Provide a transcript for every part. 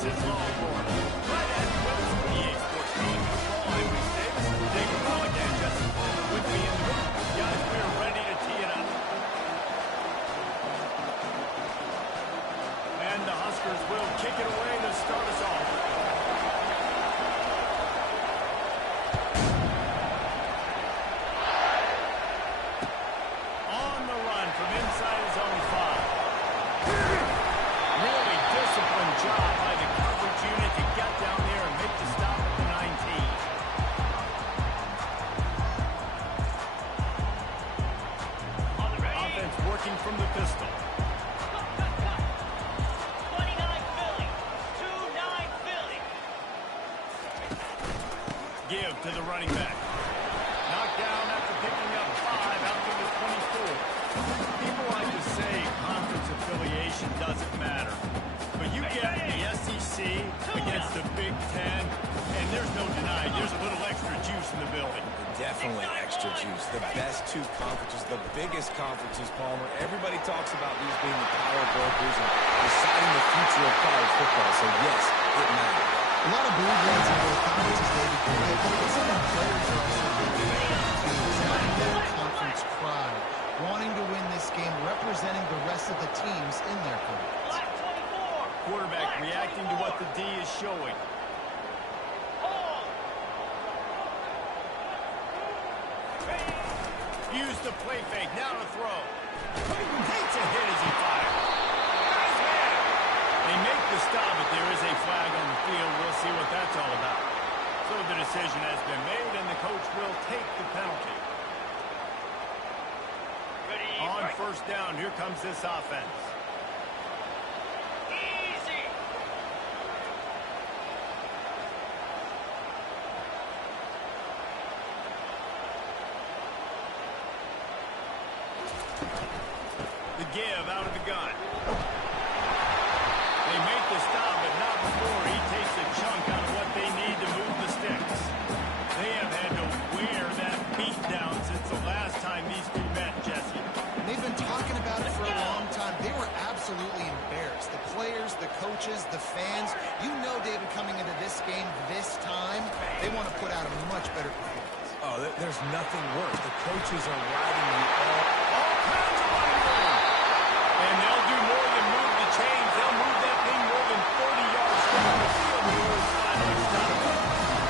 begins his long form. Right at the EA Sports team. I'm Reese Davis. David Pollock and Jesse Palmer with me in the room. Guys, we are ready to tee it up. And the Huskers will kick it away to start us off. On the run from inside his own 5. Really disciplined job by the coverage unit to get down there and make the stop at the 19. Offense working from the pistol. 29 Philly. 2-9 Philly. Give to the running back. Knocked down after picking up 5 out to the 24. People like to say conference affiliation doesn't matter. But you get the SEC against the Big Ten, and there's no denying there's a little extra juice in the building. Definitely extra juice. The best two conferences, the biggest conferences, Palmer. Everybody talks about these being the power brokers and deciding the future of college football. So, yes, it matters. A lot of blue bloods in both conferences, David. But some of the players are also very that conference pride, wanting to win this game, representing the rest of the teams in their conference. Black 24. Quarterback reacting to what the D is showing. Use the play fake. Now to throw. Takes a hit as he fires. They make the stop, but there is a flag on the field. We'll see what that's all about. So the decision has been made, and the coach will take the penalty. On first down, here comes this offense. Easy. The give out of the gun. They make the stop, but not before he takes a chunk out of what they need to move the sticks. They have had to wear that beat down since the last time these two met, Jesse. They've been talking about it for a long time. They were absolutely embarrassed. The players, the coaches, the fans. You know, David, coming into this game this time, they want to put out a much better performance. Oh, there's nothing worse. The coaches are riding you all kinds of running room. And they'll do more than move the chains. They'll move that thing more than 40 yards down the field.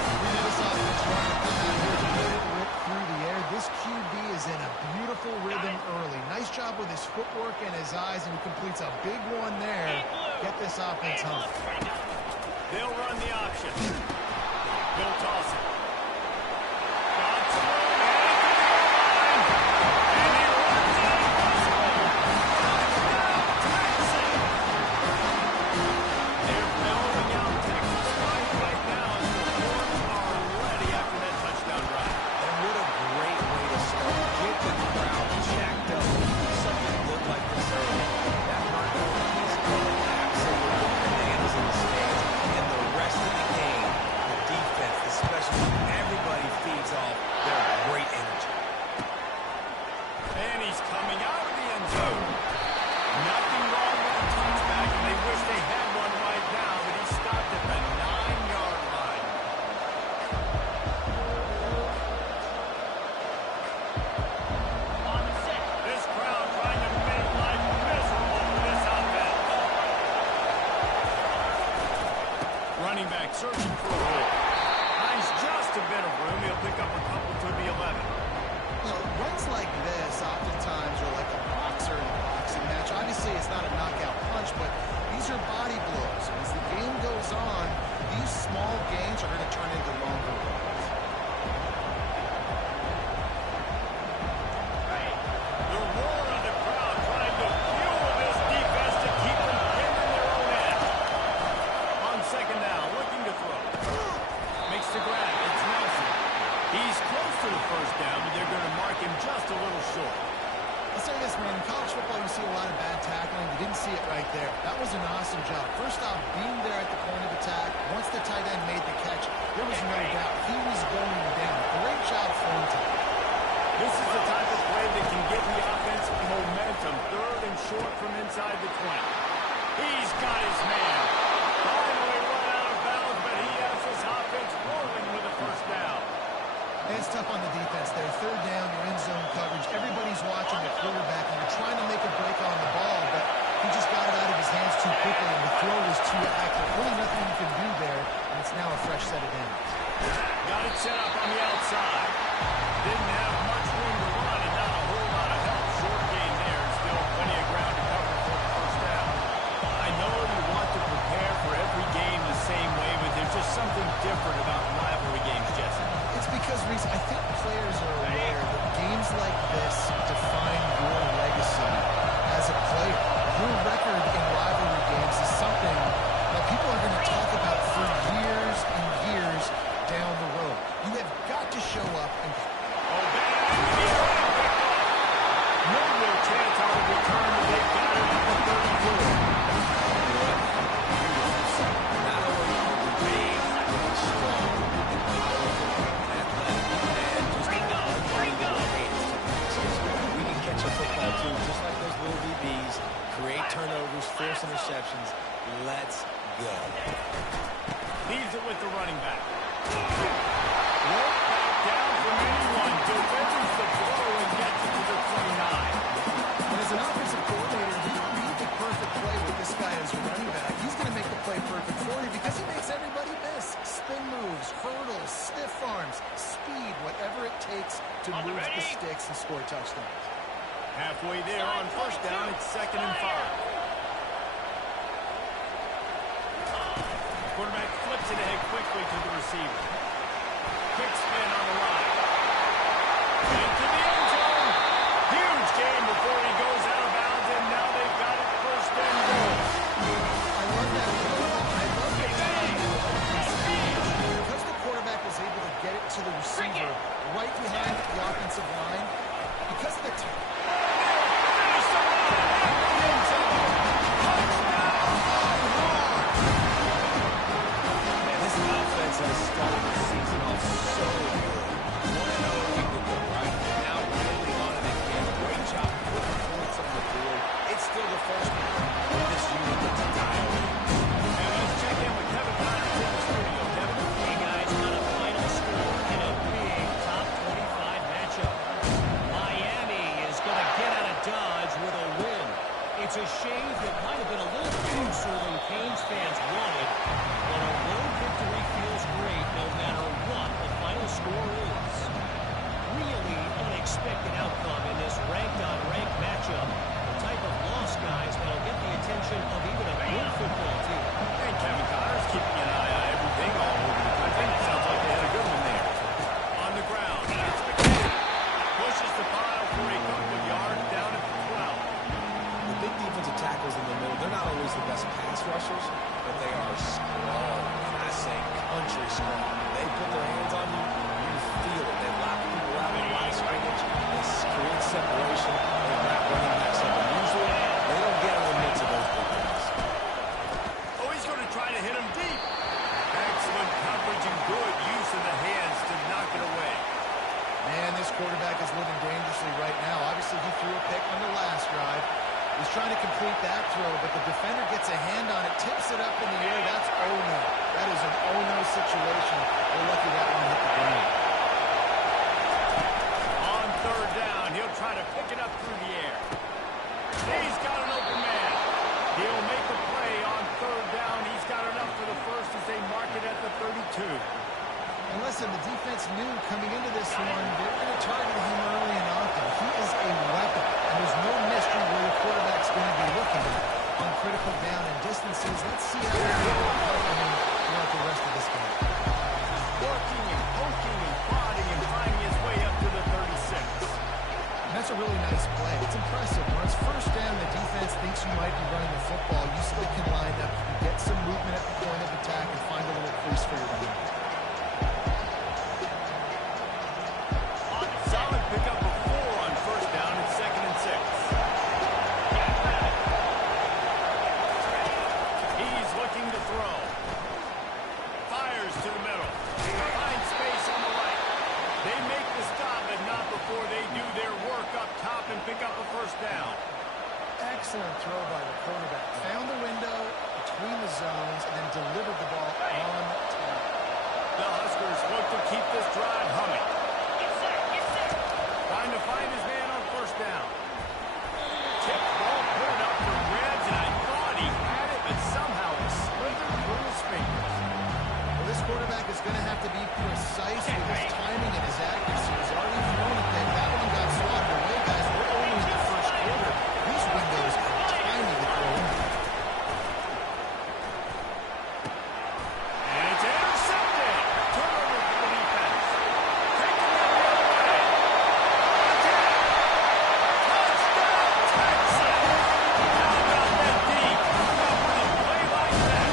We know this offense trying to come out here to let it rip through the air. This QB is in a beautiful rhythm early. Nice job with his footwork and his eyes, and he completes a big one there. Get this offense home. They'll run the option. They'll toss it. Johnson, and he runs it impossible. Touchdown, Texas. They're bellowing out Texas right now as the horns are ready after that touchdown drive. And what a great way to start. Get the crowd jacked up. Something looked like this early. That hurt is going absolutely bananas in the stands. And the rest of the game, the defense, the special teams, everybody feeds off their great energy. And he's coming out of the end zone. Nothing wrong with the touchback, and they wish they had one right now, but he stopped at the 9-yard line. On the set. This crowd trying to make life miserable for this offense. Running back searching for a hole. Finds just a bit of room. He'll pick up a couple to the 11. Runs like this oftentimes are like a boxer in a boxing match. Obviously, it's not a knockout punch, but these are body blows. And as the game goes on, these small gains are going to turn into longer runs. The roar of the crowd trying to fuel this defense to keep them pinned in their own end. On second down, looking to throw. Makes the grab. It's Nelson. He's close to the first down, but they're going to mark him just a little short. I'll say this, man. In college football, you see a lot of bad tackling. You didn't see it right there. That was an awesome job. First off, being there at the point of attack. Once the tight end made the catch, there was no doubt he was going down. Great job throwing to him. This is the type of play that can give the offense momentum. Third and short from inside the 20. He's got his man. Finally Leaves it with the running back. Won't back down from anyone. Delivers the blow and gets it to the 29. And as an offensive coordinator, if you read the perfect play with this guy as your running back, he's going to make the play perfect for you because he makes everybody miss. Spin moves, hurdles, stiff arms, speed, whatever it takes to move the sticks and score touchdowns. Halfway there on first down, it's 2nd and 5. Quarterback flips it ahead quickly to the receiver. Quick spin on the line. Into the end zone. Huge gain before he goes out of bounds, and now they've got it 1st and goal. I love that. I love that. Because the quarterback is able to get it to the receiver right behind the offensive line, because of the has started the season off so good. 1-0 we could go right. Now really on it again. Great job putting points on the board. It's still the first one. This unit looks dialed in. And let's check in with Kevin Connors in the studio. Kevin? Hey guys, on a final score in a big top 25 matchup. Miami is going to get out of Dodge with a win. It's a shave that might have been a little closer than Canes fans wanted, but a road victory feels great no matter what the final score is. Really unexpected outcome in this ranked-on-ranked matchup. The type of loss, guys, that'll get the attention of even a good football team. And Kevin Connors keeping an eye on everything all over the country. Sounds like they had a good one there. On the ground, it's McKinnon. Pushes the pile for a couple of yards down at the 12. The big defensive tackles in the middle, they're not always the best pass rushers, but they are strong, and I say country strong. They put their hands on you, you feel it. They lock people out in line of scrimmage. They create separation. They wrap running backs up, and usually they don't get in the mix of those big guys. Oh, he's going to try to hit him deep. Excellent coverage and good use of the hands to knock it away. Man, this quarterback is living dangerously right now. Obviously, he threw a pick on the last drive. He's trying to complete that throw, but the defender gets a hand on it, tips it up in the air. That's oh-no. That is an oh-no situation. We're lucky that one hit the ground. On 3rd down, he'll try to pick it up through the air. He's got an open man. He'll make a play on 3rd down. He's got enough for the first as they mark it at the 32. And listen, the defense knew coming into this one, they were going to target him early and often. He is a weapon, and there's no mystery where the quarterback's going to be looking on critical down and distances. Let's see how they're able to help him throughout the rest of this game. Working and poking and prodding and finding his way up to the 36. And that's a really nice play. It's impressive. When it's 1st down, the defense thinks you might be running the football. You still can line up, you can get some movement at the point of attack, and find a little crease for your running back. Solid pickup of 4 on 1st down. It's 2nd and 6. He's looking to throw. Fires to the middle. Finds space on the right. They make the stop, but not before they do their work up top and pick up a 1st down. Excellent throw by the quarterback. Found the window between the zones and then delivered the ball on time. The Huskers look to keep this drive humming. Trying to find his man on 1st down. Tip ball, put it up for grabs, and I thought he had it, but somehow it slithered through his fingers. Well, this quarterback is going to have to be precise with his timing and his accuracy. He's already thrown a pick. That one got swatted away, guys. We're only in the 1st quarter. These windows are tiny to throw in. And it's intercepted. Turnover for the defense. Taking it the other way. Touchdown, Texas. How about that deep? How about a play like that?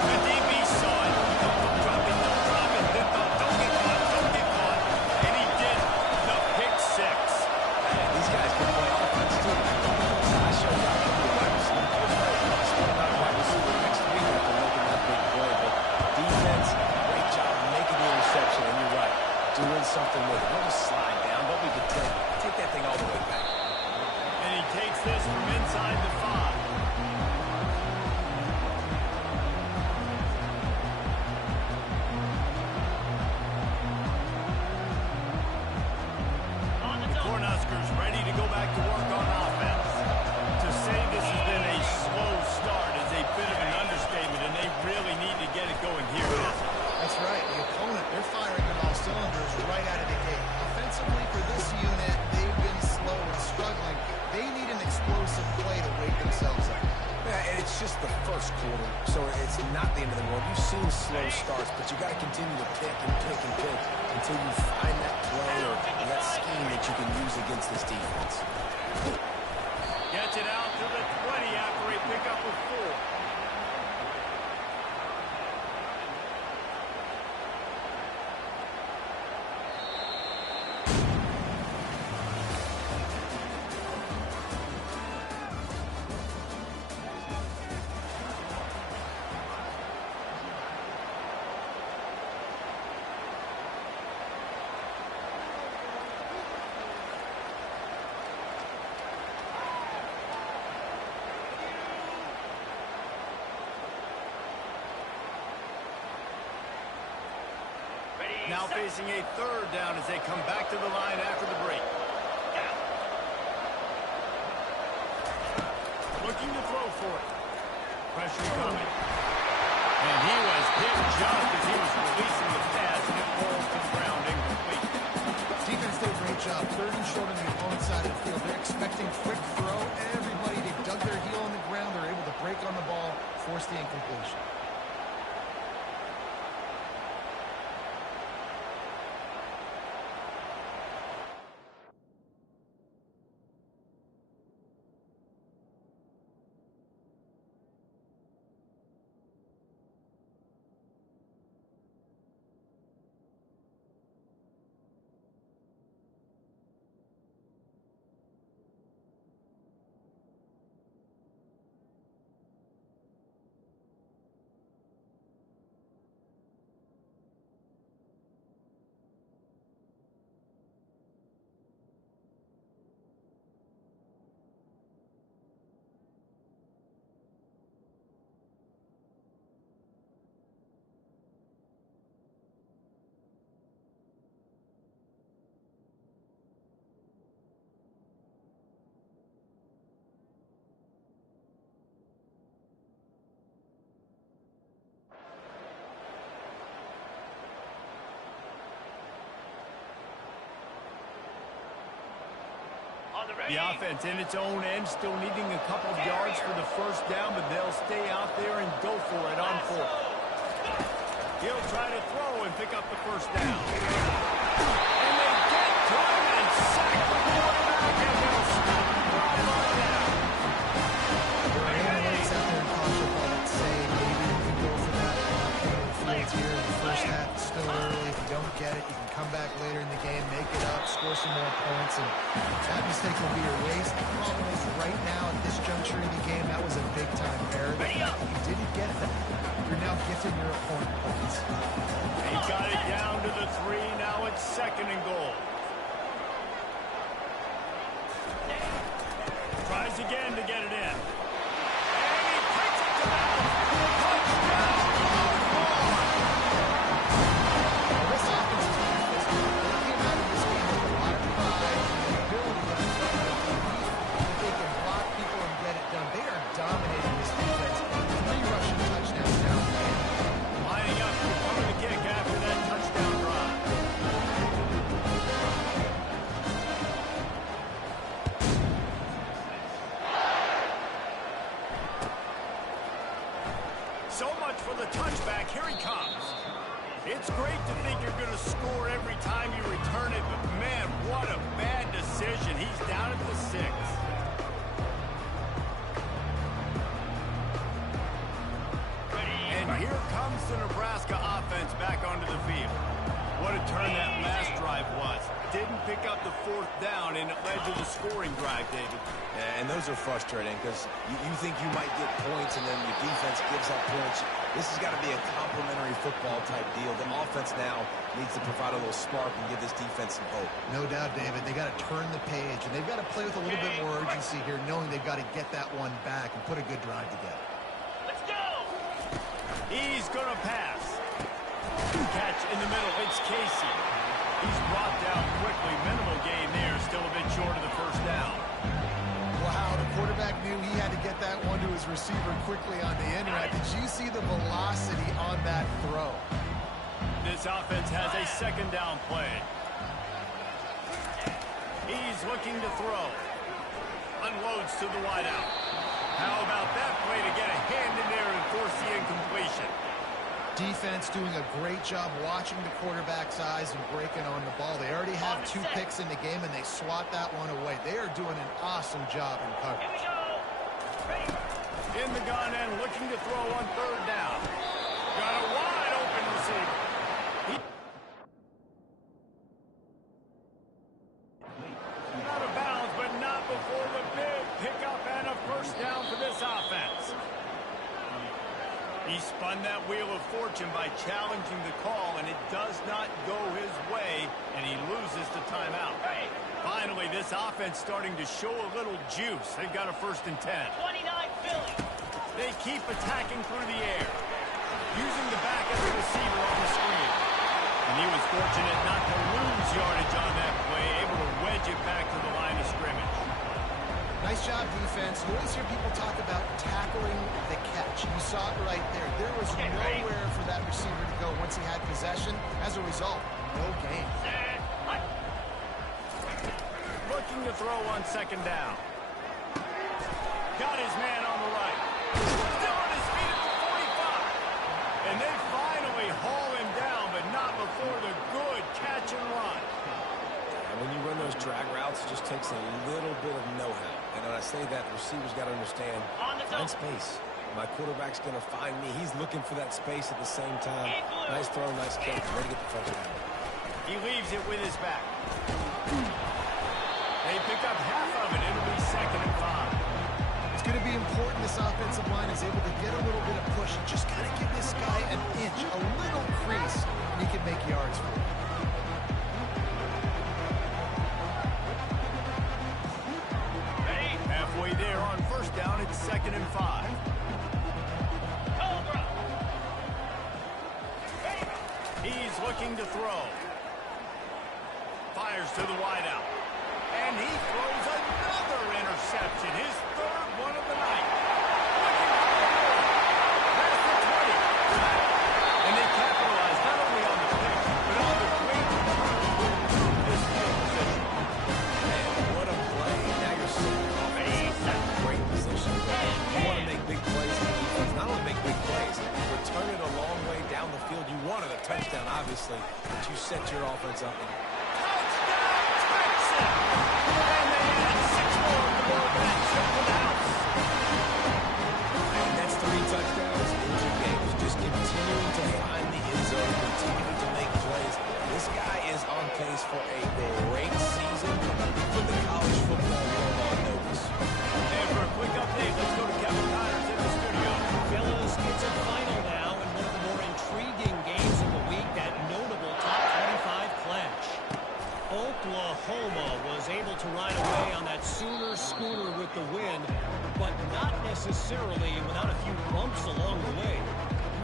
The DB saw it. Don't drop it, don't drop it. Don't get caught, don't get caught. And he did the pick 6. Man, these guys can play offense too. I showed you how to do a wide receiver. I was very impressed with that wide receiver next to me after making that big play. But defense, great job making the interception. And you're right, doing something with it. Don't just slide down. Don't be content. Take that thing all the way back. And he takes this from inside the 5. it's not the end of the world. You've seen slow starts, but you got to continue to pick and pick and pick until you find that play or that scheme that you can use against this defense. Gets it out to the 20 after a pickup of 4. Now facing a 3rd down as they come back to the line after the break. Looking to throw for it. Pressure coming. And he was hit just as he was releasing the pass, and it falls to the ground incomplete. Defense did a great job. 3rd and short on the opponent's side of the field. They're expecting quick throw. Everybody, they dug their heel on the ground. They're able to break on the ball, force the incompletion. The offense in its own end, still needing a couple of yards for the 1st down, but they'll stay out there and go for it on 4th. He'll try to throw and pick up the 1st down. And they get to him and sack the quarterback, and they'll stop right on down. There are analytics out there in college football that say maybe you can go for that field here in the 1st half. It's still early. If you don't get it, you can come back later in the game, make it up, score some more points, and that mistake will be erased. The problem is right now at this juncture in the game, that was a big-time error. The fact that you didn't get that, you're now gifting your opponent points. He got it down to the 3. Now it's 2nd and goal. Tries again to get it in. And he takes it to the touchdown. This offense is defense. They came out of this game with a lot of pride and the ability to that they can block people and get it done. They are dominating this defense. 3 rushing touchdowns now. Lining up to cover the kick after that touchdown drive. So much for the touchback. Here he comes. It's great to think you're going to score every time you return it, but man, what a bad decision. He's down at the 6. And here comes the Nebraska offense back onto the field. What a turn that last drive was. Didn't pick up the 4th down, and it led to the scoring drive, David. Yeah, and those are frustrating because you think you might get points and then your defense gives up points. This has got to be a complementary football type deal. The offense now needs to provide a little spark and give this defense some hope. No doubt, David. They got to turn the page, and they've got to play with a little bit more urgency here, knowing they've got to get that one back and put a good drive together. Let's go! He's going to pass. Catch in the middle. It's Casey. He's brought down quickly. Minimal gain there. Still a bit short of the 1st down. Wow, the quarterback knew he had to get that one to his receiver quickly on the end route. Did you see the velocity on that throw? This offense has a 2nd down play. He's looking to throw. Unloads to the wideout. How about that play to get a hand in there and force the incompletion? Defense doing a great job watching the quarterback's eyes and breaking on the ball. They already have 2 picks in the game, and they swat that one away. They are doing an awesome job in coverage. In the gun and looking to throw on 3rd down. Got a wide open receiver. Out of bounds, but not before the big pickup and a 1st down for this offense. He spun that wheel of fortune by challenging the call, and it does not go his way, and he loses the timeout. Finally, this offense starting to show a little juice. They've got a 1st and 10. 29 Philly. They keep attacking through the air, using the back as a receiver on the screen. And he was fortunate not to lose yardage on that play, able to wedge it back to the line of scrimmage. Nice job, defense. You always hear people talk about tackling the catch. You saw it right there. There was nowhere for that receiver to go once he had possession. As a result, no gain. Looking to throw on 2nd down. Got his man on the right. Still on his feet at the 45. And they finally haul him down, but not before the good catch and run. And when you run those drag routes, it just takes a little bit of know-how. And when I say that, the receiver's got to understand, find space. My quarterback's going to find me. He's looking for that space at the same time. Nice throw, nice catch. Way to get the 1st down. He leaves it with his back. They pick up half of it. It'll be 2nd and 5. It's going to be important this offensive line is able to get a little bit of push. You just got to give this guy an inch, a little crease, and he can make yards for you. Halfway there on 1st down, it's 2nd and 5. He's looking to throw. Fires to the wideout. And he throws another interception, his 3rd one of the night. Past the 20. And they capitalize not only on the pick, but on the great return this field position. Man, what a play. Now you're sitting off in great position. You want to make big plays on defense. Not only make big plays, return it a long way down the field. You wanted a touchdown, obviously, but you set your offense up. And that's 3 touchdowns in 2 games. Just continuing to find the end zone, continuing to make plays. This guy is on pace for a great season. Put the college football world on notice. And for a quick update, let's go to Kevin Connors in the studio. Fellas, it's a final now, and one of the more intriguing games of the week, that notable top 25 clash. Oklahoma was able to ride away on that Sooner scooter with the win, but not necessarily without a few bumps along the way.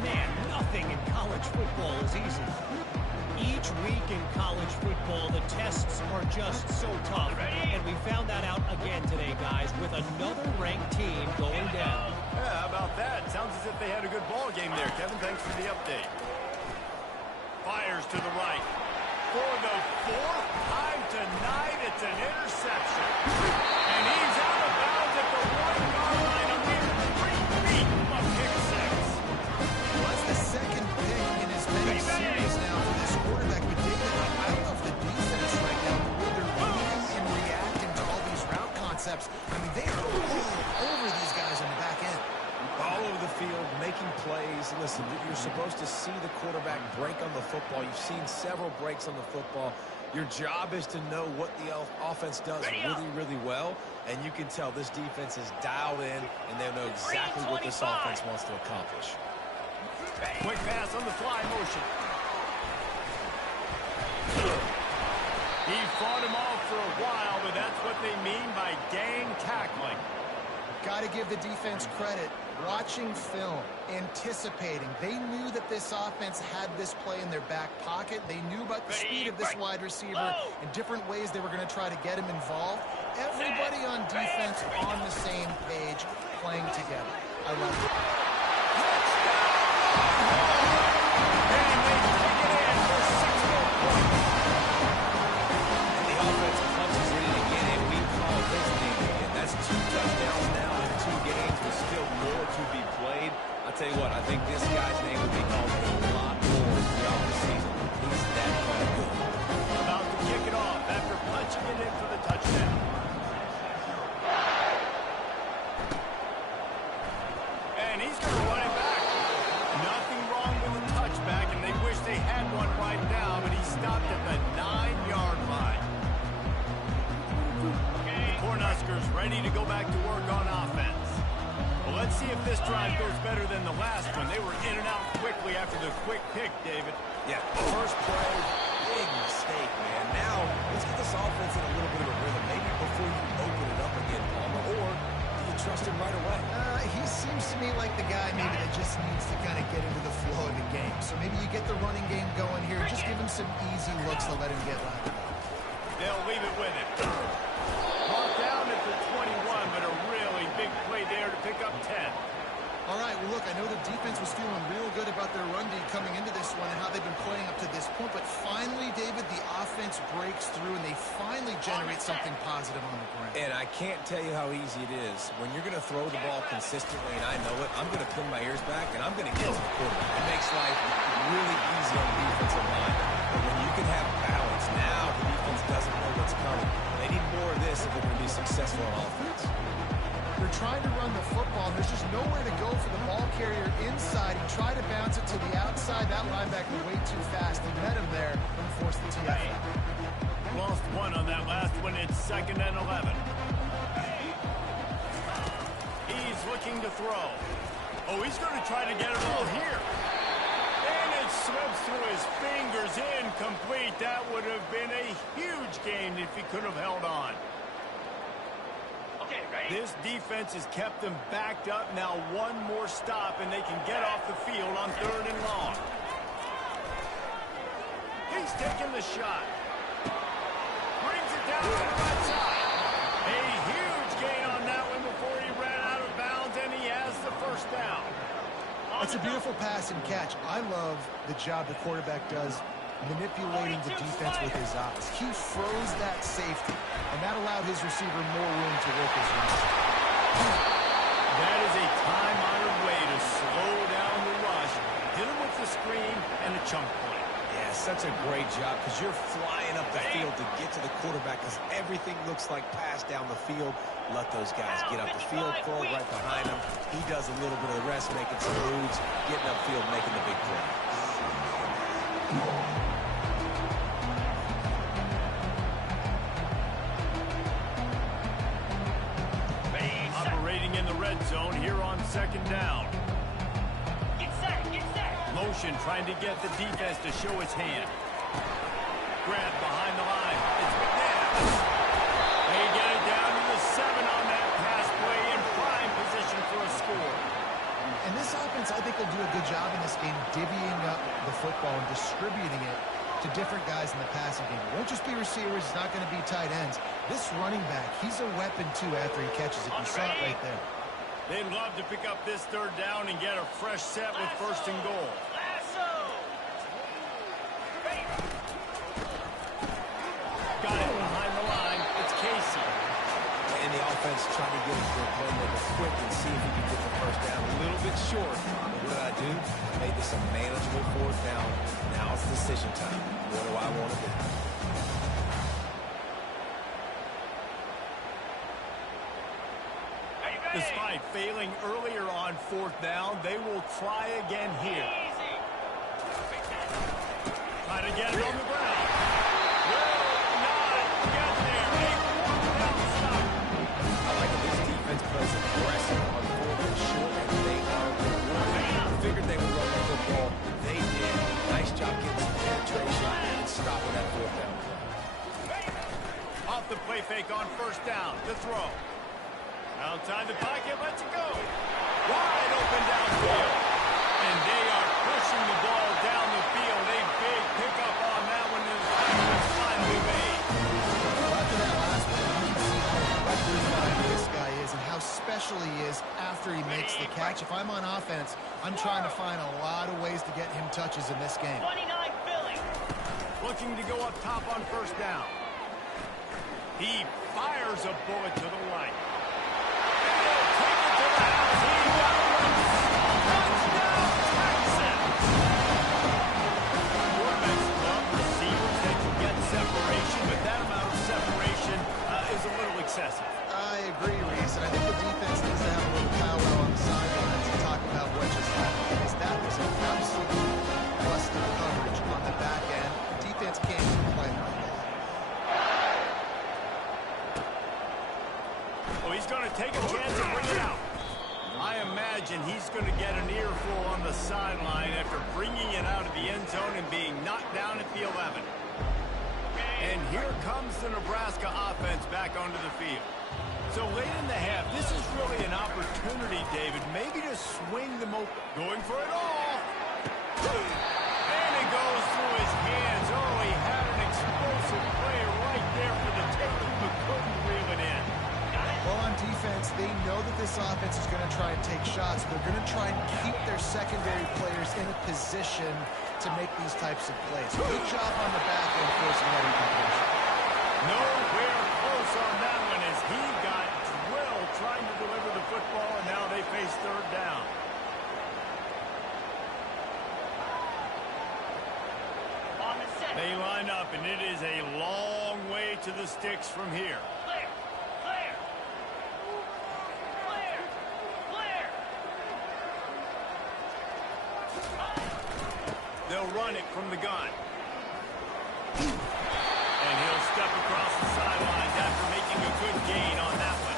Man, nothing in college football is easy. Each week in college football, the tests are just so tough, and we found that out again today, guys, with another ranked team going down. Yeah, how about that? Sounds as if they had a good ball game there, Kevin. Thanks for the update. Fires to the right. For the 4th time tonight, it's an interception. And he's out of bounds at the 1-yard line, a mere 3 feet from a pick 6. Well, that's the 2nd pick in as many series now for this quarterback. But David, I love the defense right now, the way they're reading and reacting to all these route concepts. I mean, they are all over these guys on the back end. All over the field, making plays. Listen, you're supposed to see the quarterback break on the football. You've seen several breaks on the football. Your job is to know what the offense does really, really well. And you can tell this defense is dialed in, and they know exactly what this offense wants to accomplish. Quick pass on the fly motion. He fought him off for a while, but that's what they mean by gang tackling. Got to give the defense credit. Watching film, anticipating. They knew that this offense had this play in their back pocket. They knew about the speed of this wide receiver and different ways they were going to try to get him involved. Everybody on defense on the same page, playing together. I love it. And they take it in for 6 more points. And the offense punches it in again, and we call this game again. That's 2 touchdowns now in 2 games with would be called a lot more throughout the season. He's that kind of good. About to kick it off after punching it in for the touchdown. And he's going to run it back. Nothing wrong with the touchback, and they wish they had one right now, but he stopped at the 9-yard line. The Cornhuskers ready to go back to work on offense. Well, let's see if this drive goes better than the last one. They were in and out quickly after the quick pick, David. Yeah, first play, big mistake, man. Now, let's get this offense in a little bit of a rhythm. Maybe before you open it up again, Palmer, or do you trust him right away? He seems to me like the guy maybe that just needs to kind of get into the flow of the game. So maybe you get the running game going here. Just give him some easy looks to let him get lapped up. They'll leave it with him. Brought down at the 21, but a really big play there to pick up 10. All right, well, look, I know the defense was feeling real good about their run D coming into this one and how they've been playing up to this point, but finally, David, the offense breaks through and they finally generate something positive on the ground. And I can't tell you how easy it is. When you're going to throw the ball consistently, and I know it, I'm going to pin my ears back, and I'm going to get to the quarterback. It makes life really easy on the defensive line. But when you can have balance, now the defense doesn't know what's coming. They need more of this if they're going to be successful on offense. They're trying to run the football. There's just nowhere to go for the ball carrier inside. He tried to bounce it to the outside. That linebacker way too fast. He met him there and forced the TF. Lost one on that last one. It's 2nd and 11. He's looking to throw. Oh, he's going to try to get it all here. And it slips through his fingers. Incomplete. That would have been a huge gain if he could have held on. This defense has kept them backed up. Now one more stop, and they can get off the field on 3rd and long. He's taking the shot. Brings it down to the right side. A huge gain on that one before he ran out of bounds, and he has the first down. That's a beautiful pass and catch. I love the job the quarterback does manipulating the defense with his eyes. He froze that safety, and that allowed his receiver more room to work his rush. That is a time-honored way to slow down the rush, hit him with the screen and a chunk play. Yeah, such a great job because you're flying up the field to get to the quarterback because everything looks like pass down the field. Let those guys get up the field, throw it right behind him. He does a little bit of the rest, making some moves, getting upfield, making the big play. Operating in the red zone here on 2nd down. Get set, get set. Motion trying to get the defense to show his hand. Grab behind the line. It's McNabb. They get it down to the 7 on that pass play in prime position for a score. And this offense, I think, will do a good job in this game divvying up the football and distributing it to different guys in the passing game. It won't just be receivers. It's not going to be tight ends. This running back, he's a weapon, too, after he catches it. You saw it right there. They'd love to pick up this 3rd down and get a fresh set with 1st and goal. Got it behind the line. It's Casey. And the offense trying to get it to a playmaker quick and see if he can get the first down. A little bit short. But what did I do? Made this a manageable 4th down. Now it's decision time. What do I want to do? Despite failing earlier on 4th down, they will try again here. Try to get it on the ground. Will not get there. A 4th down stop. I like that this defense plays aggressive on 4th and short, and they are rewarded. Figured they would run the football. They did. Nice job getting some penetration and stopping that 4th down play. Off the play fake on 1st down. The throw. Outside the pocket, lets it go. Wide open downfield. And they are pushing the ball down the field. A big pickup on that one, and the tackle is finally made. After that last one, you can see how electrifying this guy is and how special he is after he makes the catch. If I'm on offense, I'm trying to find a lot of ways to get him touches in this game. 29 Philly. Looking to go up top on 1st down. He fires a bullet to the right. And he'll take it to the house. He got one. Touchdown, Texans. He's going to take a chance and bring it out. I imagine he's going to get an earful on the sideline after bringing it out of the end zone and being knocked down at the 11. And here comes the Nebraska offense back onto the field. So late in the half, this is really an opportunity, David, maybe to swing them open. Going for it all. And it goes through his hands. Oh, he had an explosive player right there for the taking, but couldn't reel it in. Well, on defense, they know that this offense is going to try and take shots. They're going to try and keep their secondary players in a position to make these types of plays. Good job on the back end forcing that incompletion. Nowhere close on that one as he got drilled trying to deliver the football, and now they face third down. They line up, and it is a long way to the sticks from here. Clear! Clear! Clear! Clear! They'll run it from the gun. And he'll step across the sidelines after making a good gain on that one.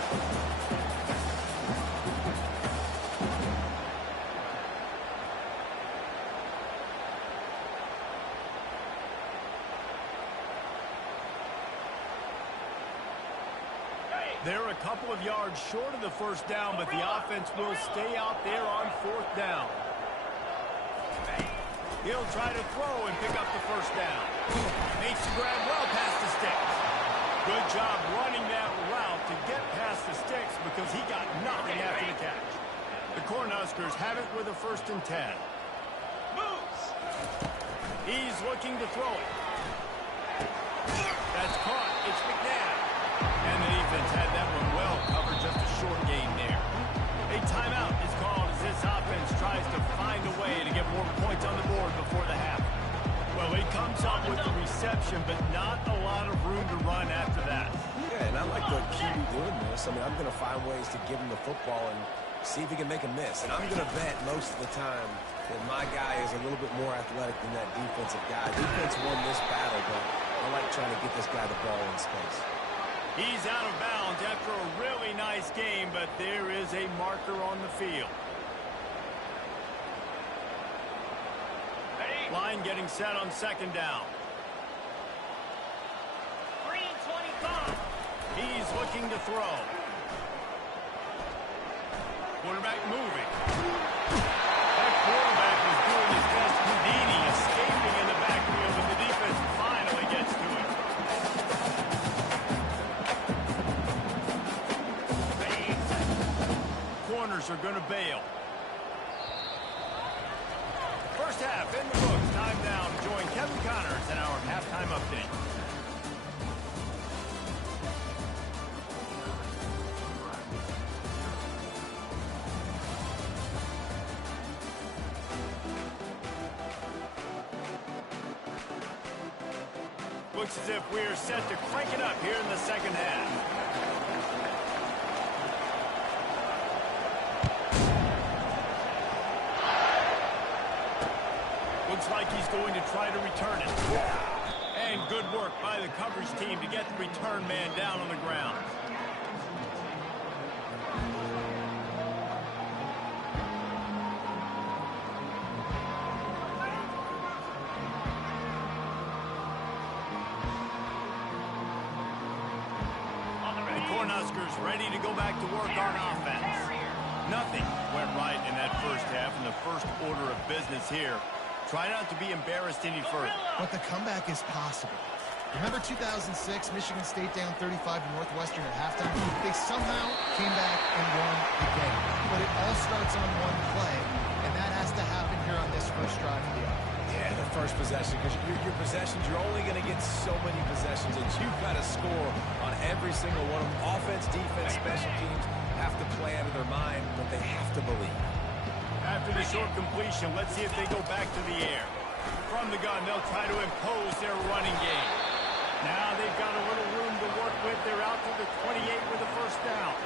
They're a couple of yards short of the first down, but the offense will stay out there on fourth down. He'll try to throw and pick up the first down. Makes the grab well past the sticks. Good job running that route to get past the sticks because he got nothing after the catch. The Cornhuskers have it with a 1st and 10. Moves! He's looking to throw it. That's caught. It's McNabb. And the defense had that one well covered, just a short gain there. A timeout is called as this offense tries to find a way to get more points on the board before the half. Well, he comes up with the reception, but not a lot of room to run after that. Yeah, and I like the QB doing this. I mean, I'm going to find ways to give him the football and see if he can make a miss. And I'm going to bet most of the time that my guy is a little bit more athletic than that defensive guy. Defense won this battle, but I like trying to get this guy the ball in space. He's out of bounds after a really nice game, but there is a marker on the field. Ready? Line getting set on 2nd down. Green 25. He's looking to throw. Quarterback moving. That quarterback was doing his best Houdini, escaping in the backfield, and the defense finally gets to it. Corners are going to bail. First half in the books. Time now to join Kevin Connors in our halftime update. Looks as if we're set to crank it up here in the second half. Looks like he's going to try to return it. And good work by the coverage team to get the return man down on the ground. The Cornhuskers ready to go back to work on offense. Nothing went right in that first half, and the first order of business here. Try not to be embarrassed any further. But the comeback is possible. Remember 2006, Michigan State down 35 to Northwestern at halftime? They somehow came back and won the game. But it all starts on one play, and that has to happen here on this first drive of the offense. Yeah, the first possession, because your possessions, you're only going to get so many possessions, and you've got to score on every single one of them. Offense, defense, special teams have to play out of their mind, but they have to believe. After the short completion, let's see if they go back to the air. From the gun, they'll try to impose their running game. Now they've got a little room to work with. They're out to the 28 with a first down.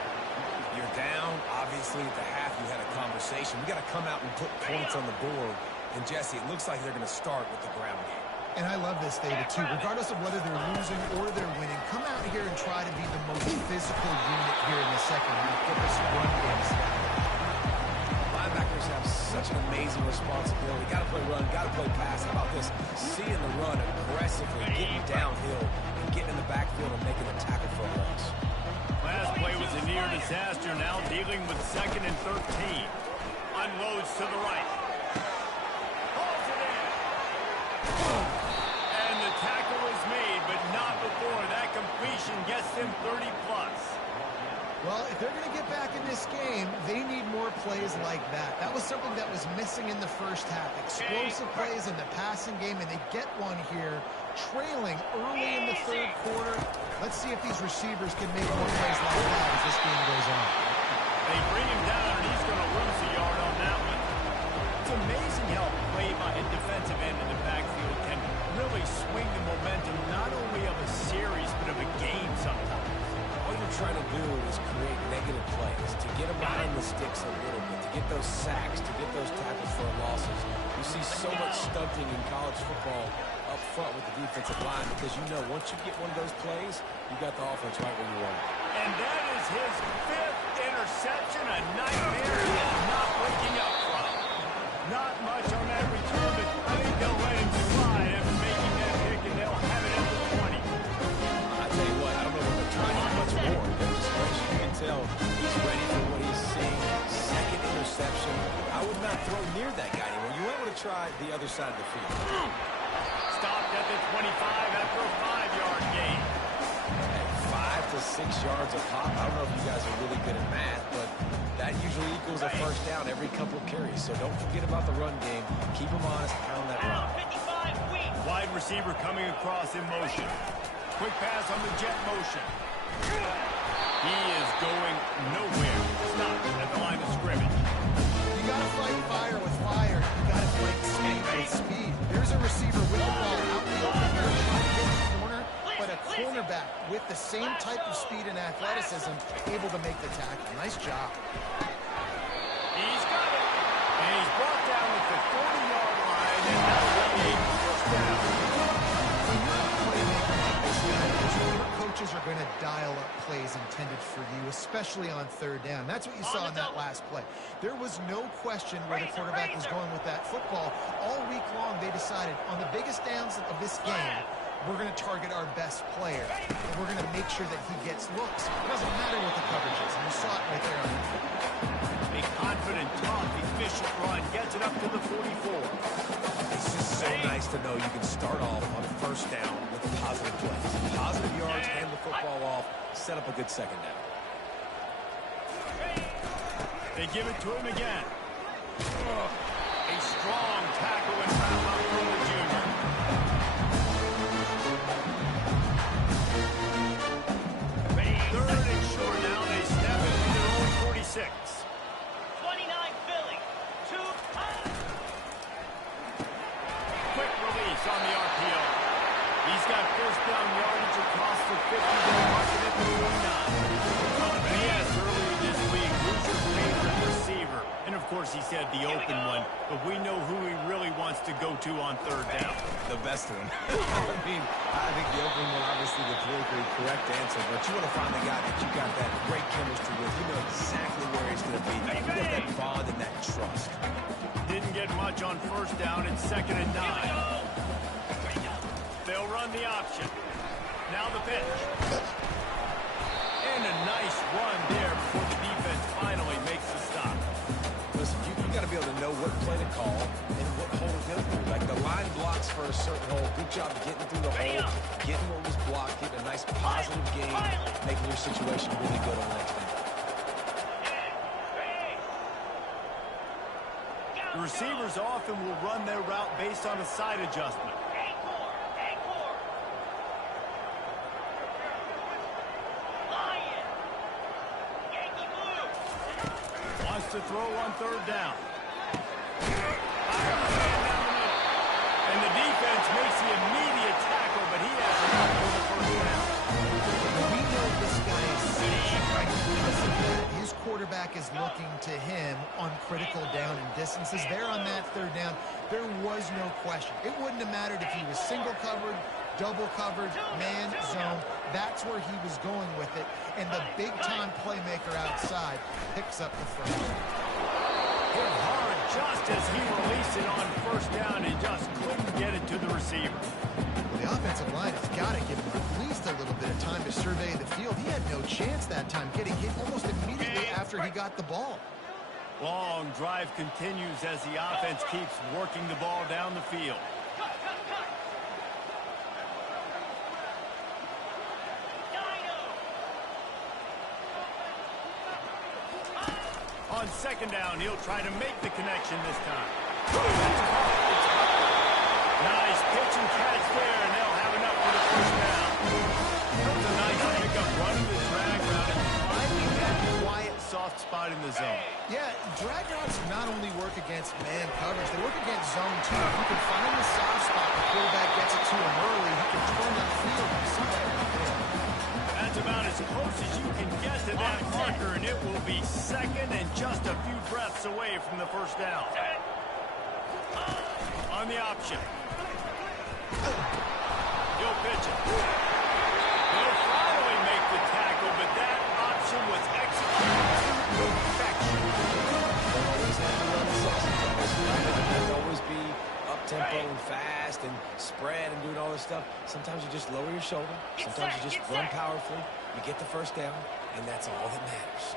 You're down. Obviously, at the half, you had a conversation. We got to come out and put points on the board. And, Jesse, it looks like they're going to start with the ground game. And I love this, David, too. Regardless of whether they're losing or they're winning, come out here and try to be the most physical unit here in the second half. Get this run game established. Linebackers have such an amazing responsibility. Got to play run, got to play pass. How about this? Seeing the run aggressively, getting downhill, and getting in the backfield and making a tackle for a loss. Last play was a near disaster. Now dealing with 2nd and 13. Unloads to the right. Pulls it in. And the tackle is made, but not before that completion gets them 30-plus. Well, if they're going to get back in this game, they need more plays like that. That was something that was missing in the first half. Explosive plays in the passing game, and they get one here, trailing early in the third quarter. Let's see if these receivers can make more plays like that as this game goes on. They bring him down, and he's going to lose a yard on that one. It's amazing how play by a defensive end in the backfield can really swing the momentum not only of a series, but of a game sometimes. All you're trying to do is create negative plays, to get them behind the sticks a little bit, to get those sacks, to get those tackles for losses. You see so much stunting in college football up front with the defensive line because you know once you get one of those plays, you got the offense right where you want it. And that is his 5th interception, a nightmare he is not waking up from. Not much on that return, but I think they'll let him slide after making that pick, and they'll have it at the 20. I tell you what, I don't know if they're trying to do much more. You can tell he's ready for what he's seeing. 2nd interception. I would not throw near that guy anymore. You might want to try the other side of the field. Stopped at the 25 after a 5-yard gain. At 5 to 6 yards a pop. I don't know if you guys are really good at math, but that usually equals a first down every couple of carries. So don't forget about the run game. Keep them honest, pound that run. Wide receiver coming across in motion. Quick pass on the jet motion. He is going nowhere. Stopped at the line of scrimmage. You got to fight fire with fire. You got to fight speed with speed. There's a receiver with the ball out in the open here trying to get in the corner, but a cornerback with the same type of speed and athleticism able to make the tackle. Nice job. He's got it. And he's brought down at the 40-yard line, and that will be a first down. When you're a playmaker like this guy, your coaches are going to dial up plays intended for you, especially on 3rd down. That's what you saw in that last play. There was no question where the quarterback was going with that football. All week long, they decided on the biggest downs of this game, we're going to target our best player, and we're going to make sure that he gets looks. It doesn't matter what the coverage is, and you saw it right there on the field. A confident, tough, efficient run gets it up to the 44. It's just so nice to know you can start off on 1st down with positive plays. Positive yards, hand the football off, set up a good 2nd down. They give it to him again. A strong tackle and foul out from the junior. Third and short now. They snap it to their own 46. 29 Philly. 2 Quick release on the RPO. He's got first down yardage across the 50. They're marking it to 49. Yes, earlier this week, who's your favorite receiver? And of course, he said the open one, but we know who he really wants to go to on 3rd down. The best one. I think the open one, obviously the politically correct answer, but you want to find the guy that you got that great chemistry with. You know exactly where he's going to be. You got that bond and that trust. Didn't get much on 1st down. It's 2nd and 9. They'll run the option. Now the pitch. And a nice run there before the defense finally makes the stop. Listen, you got to be able to know what play to call and what hole to go through. Like the line blocks for a certain hole. Good job getting through the hole, getting what was blocked, getting a nice positive game, making your situation really good on the next down. The receivers often will run their route based on a side adjustment. Wants to throw on 3rd down. And the defense makes the immediate tackle, but he has enough for the 1st down. We know this guy is searching, right? Because of that, his quarterback is looking to him on critical down and distances. There on that 3rd down, There was no question. It wouldn't have mattered if he was single covered, double covered, man, zone. That's where he was going with it. And the big-time playmaker outside picks up the first. Hit hard just as he released it on first down and just couldn't get it to the receiver. Well, the offensive line has got to give him at least a little bit of time to survey the field. He had no chance that time, getting hit almost immediately after he got the ball. Long drive continues as the offense keeps working the ball down the field. On second down, he'll try to make the connection this time. Nice pitch and catch there, and they'll have enough for the first down. That was a nice pickup running the drag route and finding that quiet, soft spot in the zone. Yeah, drag routes not only work against man coverage, they work against zone too. If you can find the soft spot, the quarterback gets it to him early, he can turn that field. That's about as close as you can get to that marker, and it will be second and just a few breaths away from the first down. On the option. He'll pitch it. He'll finally make the tackle, but that option was executed to perfection. They'll always be up-tempo and fast and spread and doing all this stuff. Sometimes you just lower your shoulder. Sometimes you just run powerfully. You get the first down, and that's all that matters.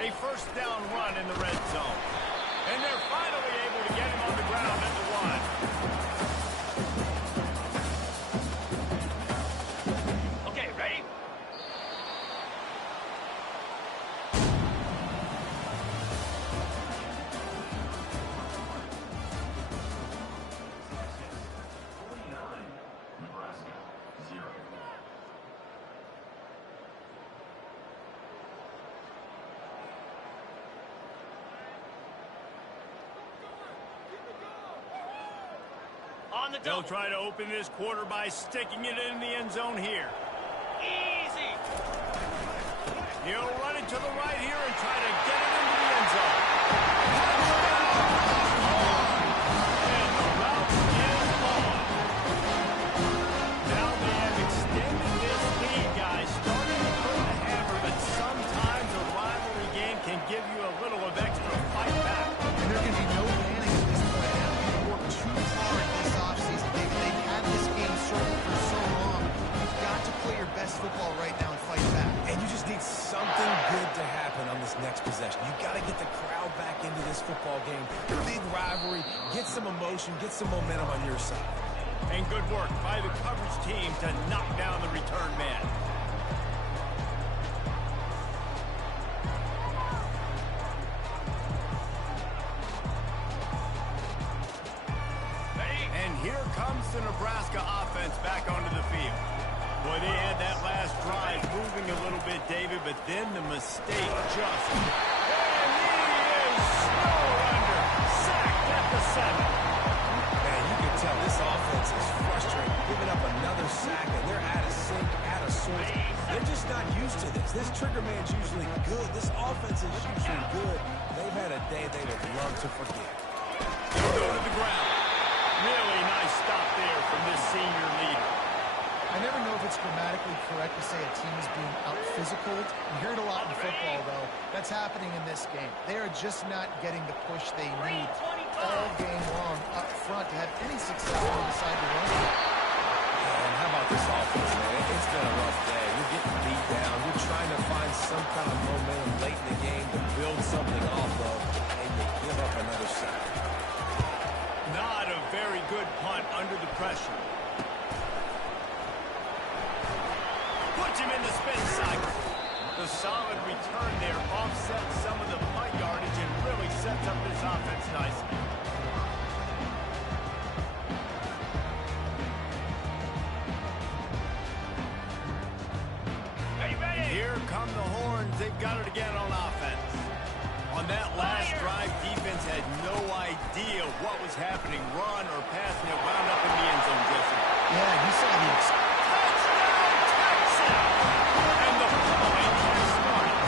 A first down run in the red zone. And they're finally able to get him on the ground at the one. Okay, ready? On the They'll double. try to open this quarter by sticking it in the end zone here. Easy. He'll run it to the right here and try to get it into the end zone. And the route is on. Now they have extended this lead, guys. Starting to put the hammer, but sometimes a rivalry game can give you a little of extra fight back. And there can be no panic at this point now. You've worked too hard this offseason, David. They've had this game circled for so long. You've got to play your best football right now and fight back. And you just need something good to happen on this next possession. You got to get the crowd back into this football game. Big rivalry. Get some emotion. Get some momentum on your side. And good work by the coverage team to knock down the return man. And here comes the Nebraska offense back onto the field. Boy, they had that last drive moving a little bit, David, but then the mistake just... And he is snowed under. Sacked at the 7. Man, you can tell this offense is frustrated, giving up another sack, and they're out of sync, out of sorts. They're just not used to this. This trigger man's usually good. This offense is usually good. They've had a day they would love to forget. They'll go to the ground. Really nice stop there from this senior leader. I never know if it's grammatically correct to say a team is being out-physical. You hear it a lot in football, though. That's happening in this game. They are just not getting the push they need all game long up front to have any success when they decide to run it. And how about this offense, man? It's been a rough day. You're getting beat down. You're trying to find some kind of momentum late in the game to build something off of, and you give up another sack. Not a very good punt under the pressure. Puts him in the spin cycle. The solid return there offsets some of the punt yardage and really sets up this offense nicely. And here come the horns. They've got it again on offense. On that last drive, defense had no idea what was happening. Run or pass, and it wound up in the end zone, Jesse. Yeah, you saw the... Touchdown, Texas! And the point has started.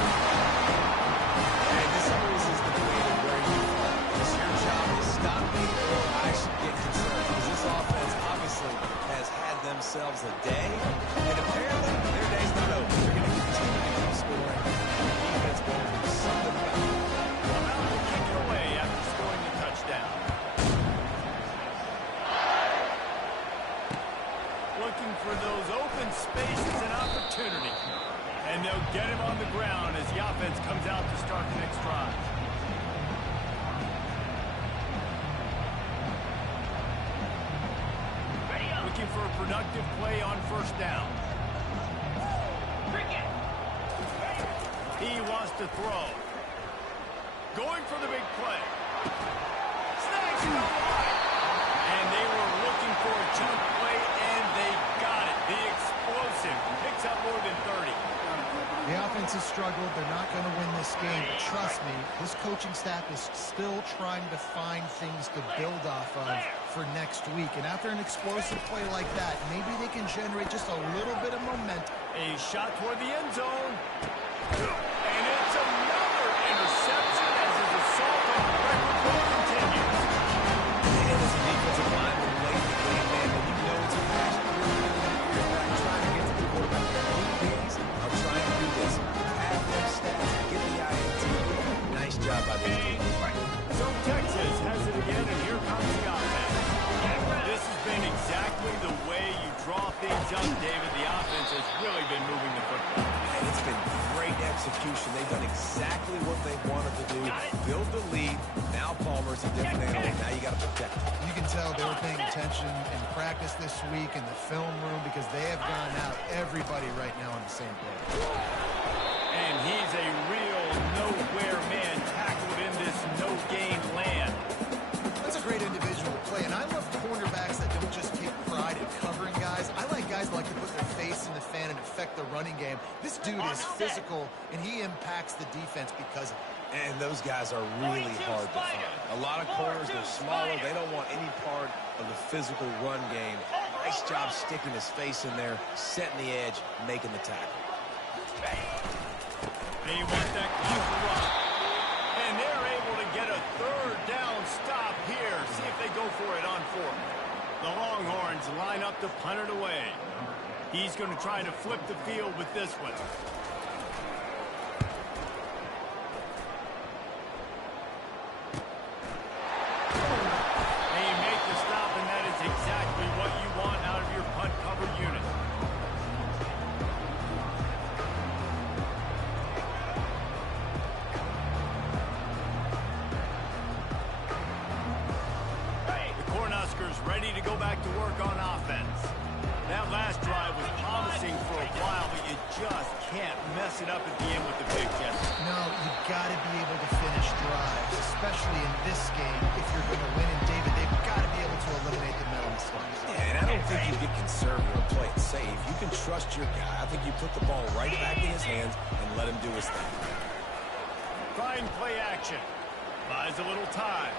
And this always is the way to where you are. It's your faces an opportunity. And they'll get him on the ground as the offense comes out to start the next drive. Looking for a productive play on first down. He wants to throw. Going for the big play. Snags it wide. And they were looking for a chunk play, and they got it. The explosive picks up more than 30. The offense has struggled. They're not going to win this game. But trust me, this coaching staff is still trying to find things to build off of for next week. And after an explosive play like that, maybe they can generate just a little bit of momentum. A shot toward the end zone. And it's another interception as his assault on the record book continues. And as a defensive lineman late in the game, man, when you know it's a pass, you're back trying to get to the quarterback. DBs are trying to do this. Have them stats, get the INT. Nice job by these teams. So Texas has it again, and here comes the offense. This has been exactly the way you draw things up, David. The offense has really been moving the football. And it's been great execution. They've done exactly what they wanted to do. Build the lead. Now Palmer's a different animal. Now you got to protect him. You can tell they were paying attention in practice this week in the film room because they have gone out everybody right now on the same page. And he's a real nowhere man tackled in this no-gain land. That's a great individual play, and I love cornerbacks that don't just take pride in covering guys. I like guys that like to put their face in the fan and affect the running game. This dude is physical, and he impacts the defense because of it. And those guys are really hard to find. A lot of corners, they're smaller. They don't want any part of the physical run game. Nice job sticking his face in there, setting the edge, making the tackle. They want that clock to run. And they're able to get a third down stop here. See if they go for it on fourth. The Longhorns line up to punt it away. He's going to try to flip the field with this one. They make the stop, and that is exactly what you want out of your punt cover unit. Ready to go back to work on offense. That last drive was promising for a while, but you just can't mess it up at the end with the big jet. No, you've got to be able to finish drives, especially in this game. If you're going to win, and David, they've got to be able to eliminate the mental mistakes. Yeah, and I don't think you get conservative or play it safe. You can trust your guy. I think you put the ball right back in his hands and let him do his thing. Trying play action. Buys a little time.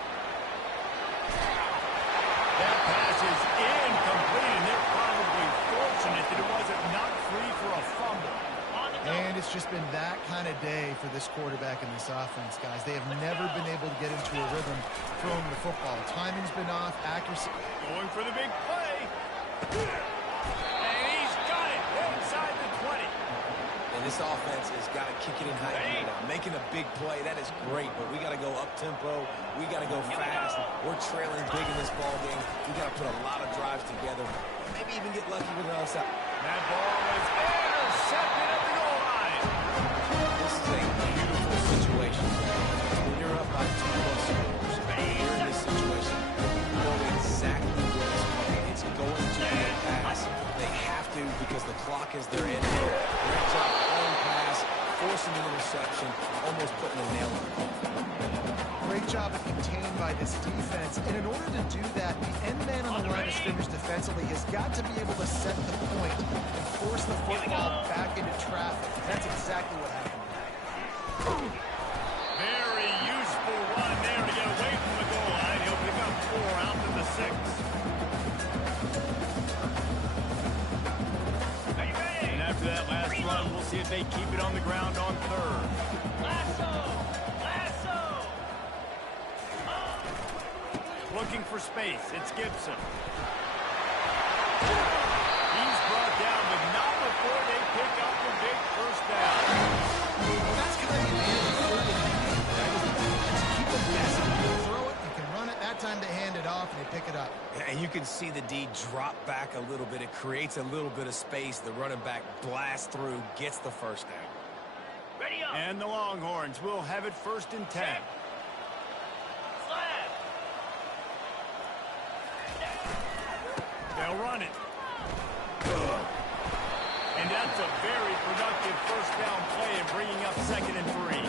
That pass is incomplete, and they're probably fortunate that it wasn't knocked free for a fumble. And it's just been that kind of day for this quarterback and this offense, guys. They have never been able to get into a rhythm throwing the football. Timing's been off, accuracy. Going for the big play. And he's got it inside the 20. And this offense has got to kick it in high gear now. Making a big play, that is great, but we got to go up-tempo. We got to go fast. We're trailing big in this ball game. We got to put a lot of drives together. Maybe even get lucky with another stop. That ball is intercepted at the goal line. This is a beautiful situation. When you're up by 2+ scores, you're in this situation. You know exactly what is coming. It's going to be a pass. They have to because the clock is their end. Great job throwing pass, forcing an interception, almost putting a nail in the coffin. Great job of contained by this defense. And in order to do that, the end man on the line of scrimmage defensively has got to be able to set the point and force the football back into traffic. That's exactly what happened. Very useful run there to get away from the goal line. He'll pick up 4 out to the 6. And after that last run, we'll see if they keep it on the ground on third. Looking for space. It's Gibson. He's brought down, but not before they pick up the big first down. That's kind of the advantage of third and medium, right? Is the defense keep them guessing. You can throw it, you can run it. That time they hand it off, and they pick it up. And you can see the D drop back a little bit. It creates a little bit of space. The running back blasts through, gets the first down. Ready up. And the Longhorns will have it 1st and 10. Slab. They'll run it. And that's a very productive first down play and bringing up 2nd and 3.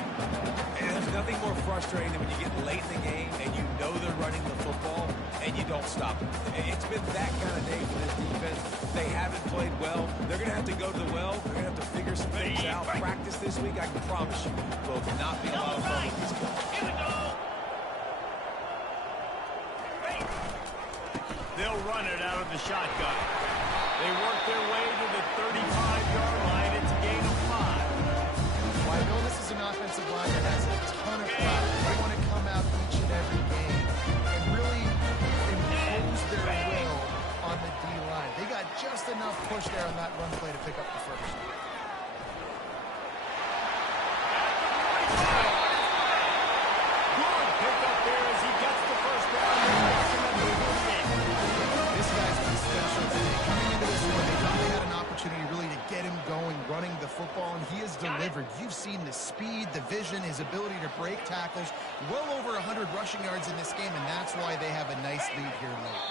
And there's nothing more frustrating than when you get late in the game and you know they're running the football and you don't stop them. It's been that kind of day for this defense. They haven't played well. They're going to have to go to the well. They're going to have to figure some things out. Practice this week, I can promise you, will not be a lot of fun with these guys. Here we go. They'll run it out of the shotgun. They work their way to the 35-yard line. It's a gain of 5. Well, I know this is an offensive line that has a ton of pride. They want to come out each and every game and really impose their will on the D-line. They got just enough push there on that run play to pick up the first. Good pickup there as he gets the first down. This guy's been special today. Coming into this one, they thought they had an opportunity really to get him going, running the football, and he has delivered. You've seen the speed, the vision, his ability to break tackles. Well over 100 rushing yards in this game, and that's why they have a nice lead here late.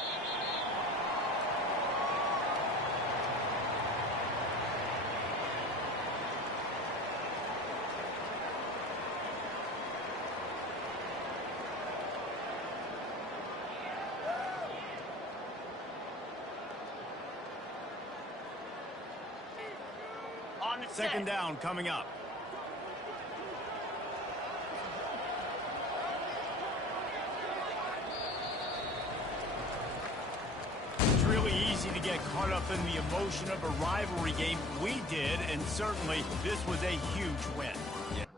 On the 2nd down coming up. It's really easy to get caught up in the emotion of a rivalry game. We did, and certainly this was a huge win. Yeah.